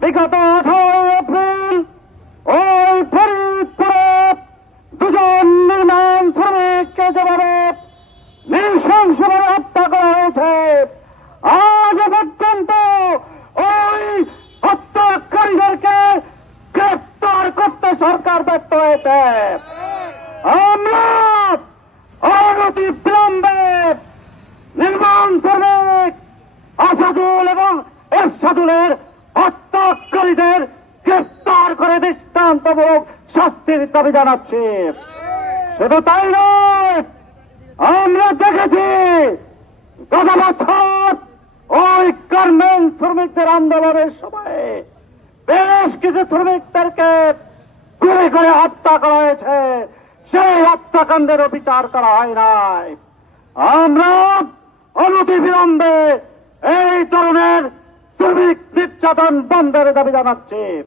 বিগত আঠারো এপ্রিল, ওই ফরিদপুরে দুজন নির্মাণ শ্রমিককে যেভাবে নৃশংসভাবে হত্যা করা হয়েছে, আজ পর্যন্ত ওই হত্যাকারীদেরকে গ্রেপ্তার করতে সরকার ব্যর্থ হয়েছে। আমরা অনতি বিলম্বে নির্মাণ শ্রমিক আসাদুল এবং এরশাদুলের হত্যাকারীদের গ্রেপ্তার করে দৃষ্টান্তমূলক শাস্তির দাবি জানাচ্ছি। শুধু তাই নয়, আমরা দেখেছি গত বছর ওই গার্মেন্ট শ্রমিকদের আন্দোলনের সময় বেশ কিছু শ্রমিকদেরকে গুলি করে হত্যা করা হয়েছে। সেই হত্যাকাণ্ডেরও বিচার করা হয় নাই। আমরা অনতি বিলম্বে এই ধরনের শ্রমিক নির্যাতন বন্ধের দাবি জানাচ্ছি।